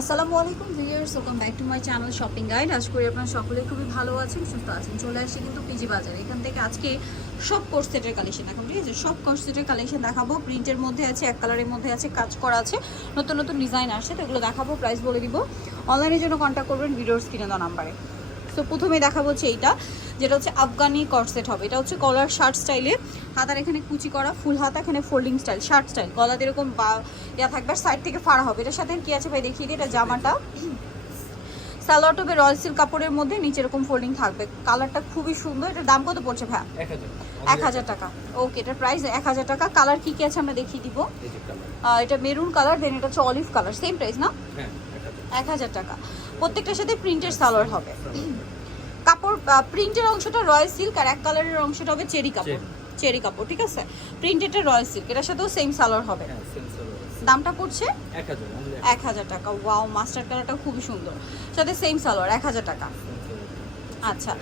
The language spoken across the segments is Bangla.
আসসালামু আলাইকুম viewers welcome back to my channel shopping guide আজ করি আপনারা সকলে খুবই ভালো আছেন, সুস্থ আছেন। চলে আসছি কিন্তু পিজি বাজার এখান থেকে আজকে সব কোর্স সেটের কালেকশন এখন ঠিক আছে? সব কোর্স সেটের কালেকশন দেখাবো। প্রিন্টের মধ্যে আছে, এক কালারের মধ্যে আছে, কাজ করা আছে। নতুন নতুন ডিজাইন আসছে, তো এগুলো দেখাবো প্রাইস বলে দিব। অনলাইনের জন্য কন্ট্যাক্ট করবেন, ভিডিওর স্ক্রিনে দেওয়া নাম্বারে তো প্রথমে দেখা হচ্ছে এইটা যেটা হচ্ছে আফগানি কর্সেট হবে। এটা হচ্ছে কলার শার্ট স্টাইলে হাতার এখানে কুচি করা ফুল হাতা এখানে ফোল্ডিং স্টাইল শার্ট স্টাইল গলাতে এরকম বা ইয়া থাকবে সাইড থেকে ফাড়া হবে। এটার সাথে কি আছে ভাই দেখিয়ে দিই এটা জামাটা। সালোয়ার টপে রয়্যাল সিল্ক কাপড়ের মধ্যে নিচে এরকম ফোল্ডিং থাকবে। কালারটা খুবই সুন্দর। এটার দাম কত পড়ছে ভাই এক হাজার। টাকা। ওকে এটার প্রাইস এক হাজার টাকা। কালার কি কি আছে আমরা দেখিয়ে দিব। এটা মেরুন কালার দেন এটা হচ্ছে অলিভ কালার সেম প্রাইস না? হ্যাঁ। এক হাজার টাকা। প্রত্যেকটার সাথে প্রিন্টের সালোয়ার হবে। কাপড় প্রিন্টের অংশটা রয়্যাল সিল্ক আর এক কালারের অংশটা হবে চেরি কাপড়। চেরি কাপড় ঠিক আছে? প্রিন্টেডটা রয়্যাল সিল্ক এটার সাথেও সেম সালোয়ার হবে। হ্যাঁ দামটা পড়ছে? এক হাজার টাকা। ওয়াও মাস্টার কালারটা খুবই সুন্দর। সাথে সেম সালোয়ার এক হাজার টাকা। আচ্ছা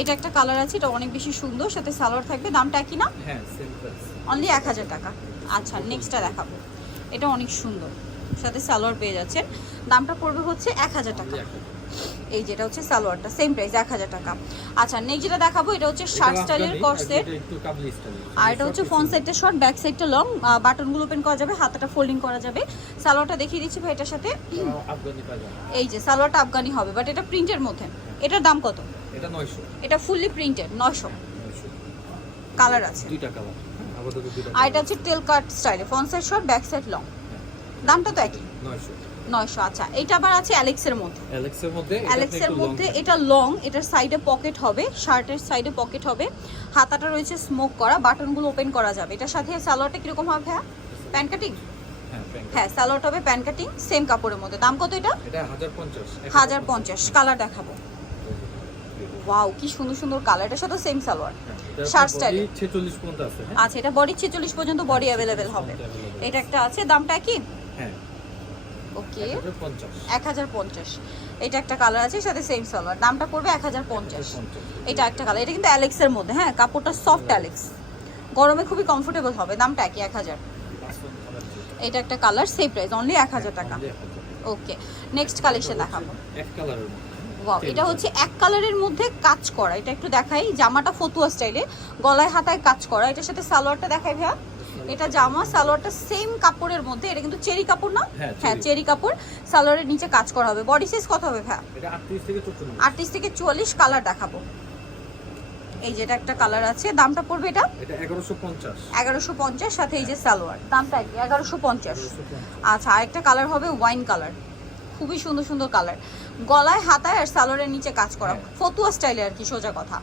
এটা একটা কালার আছে এটা অনেক বেশি সুন্দর সাথে সালোয়ার থাকবে। দামটা কি না? হ্যাঁ অনলি এক হাজার টাকা। আচ্ছা নেক্সটটা দেখাবো। এটা অনেক সুন্দর। সাথে সালোয়ার পেয়ে যাচ্ছেন। দামটা পড়বে হচ্ছে এক হাজার টাকা। এই যেটা হচ্ছে সালোয়ারটা সেম প্রাইস এক হাজার টাকা। আচ্ছা নেক্সট যেটা দেখাবো এটা হচ্ছে শার্ট স্টাইলের কর্সেট আর এটা হচ্ছে ফ্রন্ট সাইডটা শর্ট ব্যাক সাইডটা লং বাটনগুলো ওপেন করা যাবে হাতাটা ফোল্ডিং করা যাবে। সালোয়ারটা দেখিয়ে দিচ্ছি ভাই এটার সাথে। এই যে সালোয়ারটা আফগানি হবে বাট এটা প্রিন্টের মধ্যে। এটার দাম কত? এটা নয়শো। এটা ফুললি প্রিন্টেড নয়শো। কালার আছে। দুইটা কালার দুইটা আর এটা হচ্ছে টেল কাট স্টাইলে front side short back side long দামটা তো একই। নয়শো। নয়শো আচ্ছা। এটা আবার আছে অ্যালেক্সের মধ্যে। অ্যালেক্সের মধ্যে অ্যালেক্সের মধ্যে এটা লং এটার সাইডে পকেট হবে শার্টের সাইডে পকেট হবে। হাতাটা রয়েছে স্মোক করা বাটনগুলো ওপেন করা যাবে। এটার সাথে সালোয়ারটা কীরকম হবে হ্যাঁ প্যান কাটিং হ্যাঁ প্যান্ট সালোয়ারটা হবে প্যান কাটিং সেম কাপড়ের মধ্যে। দাম কত এটা? এটা হাজার পঞ্চাশ এক হাজার পঞ্চাশ। কালার দেখাবো। ওয়াও কি সুন্দর সুন্দর কালার এটার সাথে সেম সালোয়ার। style এ। ছেচল্লিশ পর্যন্ত আছে হ্যাঁ? আচ্ছা এটা বডি ছেচল্লিশ পর্যন্ত বডি অ্যাভেলেবেল হবে। এটা একটা আছে দামটা কি হ্যাঁ। ওকে এক হাজার পঞ্চাশ। এটা একটা কালার আছে সাথে সেম সালোয়ার দামটা পড়বে এক হাজার পঞ্চাশ। এটা একটা কালার এটা কিন্তু অ্যালেক্সের মধ্যে হ্যাঁ কাপড়টা সফট অ্যালেক্স গরমে খুবই কমফোর্টেবল হবে দামটা কি এক হাজার। এটা একটা কালার সেম প্রাইস অনলি এক হাজার টাকা। ওকে নেক্সট কালেকশন দেখাবো। এক কালারের ওয়াও এটা হচ্ছে এক কালারের মধ্যে কাজ করা। এটা একটু দেখাই জামাটা ফতুয়া স্টাইলে গলায় হাতায় কাজ করা। এটার সাথে সালোয়ারটা দেখাই ভাইয়া। এটা জামা সালোয়ারটা সেম কাপড়ের মধ্যে এটা কিন্তু চেরি কাপড় না? হ্যাঁ, হ্যাঁ চেরি। কাপড়। সালোয়ারের নিচে কাজ করা হবে। বডি সাইজ কত হবে এটা আটত্রিশ থেকে চুয়াল্লিশ। কালার দেখাবো। এই যেটা একটা কালার আছে। দামটা পড়বে এটা? এটা এগারোশো পঞ্চাশ। সাথে এই যে সালোয়ার। দামটা কি এগারোশো পঞ্চাশ। এগারোশো পঞ্চাশ। আচ্ছা আরেকটা কালার হবে ওয়াইন কালার খুবই সুন্দর সুন্দর কালার গলায় হাতায় আর সালোয়ারের নিচে কাজ করা। হ্যাঁ। ফতুয়া স্টাইলে আর কি সোজা কথা।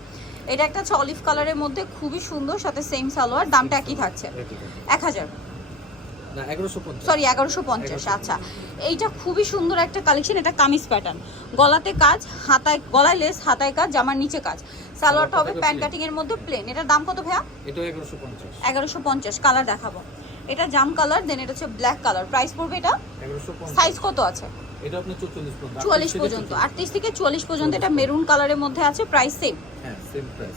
এটা একটা হচ্ছে অলিভ কালারের মধ্যে খুবই সুন্দর সাথে সেম সালোয়ার দামটা একই থাকছে। এক হাজার। সরি এগারোশো পঞ্চাশ। আচ্ছা। এইটা খুবই সুন্দর একটা কালেকশন এটা কামিজ প্যাটার্ন গলাতে কাজ হাতায় গলায় লেস হাতায় কাজ জামার নিচে কাজ। সালোয়ারটা হবে প্যান্ট। কাটিং এর মধ্যে প্লেন এটার দাম কত ভাইয়া? এটা এগারোশো পঞ্চাশ। কালার দেখাবো। এটা জাম কালার দেন এটা হচ্ছে ব্ল্যাক কালার প্রাইস পড়বে এটা? এগারোশো পঞ্চাশ। সাইজ কত আছে? এটা আপনি চৌচল্লিশ পর্যন্ত। চুয়াল্লিশ 38 থেকে পর্যন্ত। 44 আটত্রিশ থেকে চুয়াল্লিশ পর্যন্ত এটা মেরুন কালারের মধ্যে আছে। প্রাইস সেম হ্যাঁ সেম প্রাইস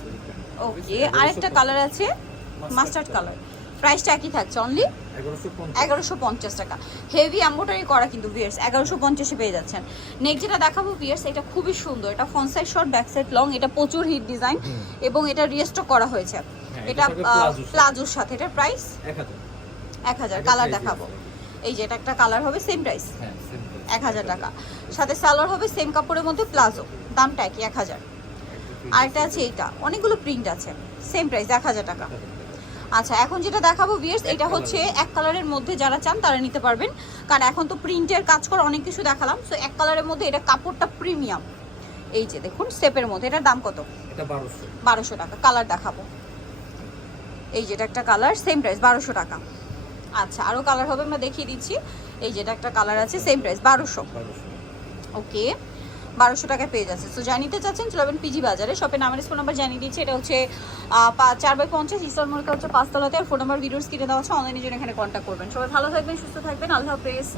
ওকে আরেকটা কালার আছে মাস্টার্ড কালার প্রাইসটা একই থাকছে অনলি এগারোশো পঞ্চাশ। টাকা। হেভি এম্বোটারি করা কিন্তু বিয়ার্স এগারোশো পঞ্চাশে পেয়ে যাচ্ছেন। নেক্সট যেটা দেখাবো বিয়ার্স এটা খুবই সুন্দর। এটা front side short back side long এটা প্রচুর হিট ডিজাইন এবং এটা রিস্টক করা হয়েছে। হ্যাঁ, এটা প্লাজোর সাথে। এটার প্রাইস এক হাজার। কালার দেখাবো। এই যে এটা একটা কালার হবে সেম প্রাইস হ্যাঁ সেম প্রাইস এক হাজার টাকা। সাথে সালোয়ার হবে সেম কাপড়ের মধ্যে প্লাজো দামটা একই এক হাজার। আরেকটা আছে এইটা। অনেকগুলো প্রিন্ট আছে। সেম প্রাইস এক হাজার টাকা। আচ্ছা এখন যেটা দেখাবো ভিয়ার্স এটা হচ্ছে এক কালারের মধ্যে যারা চান তারা নিতে পারবেন। কারণ এখন তো প্রিন্টের কাজ করা অনেক কিছু দেখালাম। সো এক কালারের মধ্যে এটা কাপড়টা প্রিমিয়াম এই যে দেখুন স্টেপের মধ্যে। এটার দাম কত? এটা বারোশো। টাকা। কালার দেখাবো। এই যেটা একটা কালার সেম প্রাইস বারোশো টাকা। আচ্ছা আরও কালার হবে আমরা দেখিয়ে দিচ্ছি। এই যেটা একটা কালার আছে সেম প্রাইস বারোশো। ওকে বারোশো টাকায় পেয়ে যাচ্ছে। তো জানিতে নিতে চাচ্ছেন চলবেন পিজি বাজারে। শপের নামের ফোন নাম্বার জানিয়ে দিচ্ছি। এটা হচ্ছে চার বাই পঞ্চাশ ইসলাম মোড়কে হচ্ছে পাঁচতলাতে। আর ফোন নাম্বার ভিডিওস কিনে দেওয়া হচ্ছে। অনলাইনের জন্য এখানে কন্ট্যাক্ট করবেন। সবাই ভালো থাকবেন, সুস্থ থাকবেন। আল্লাহ হাফেজ।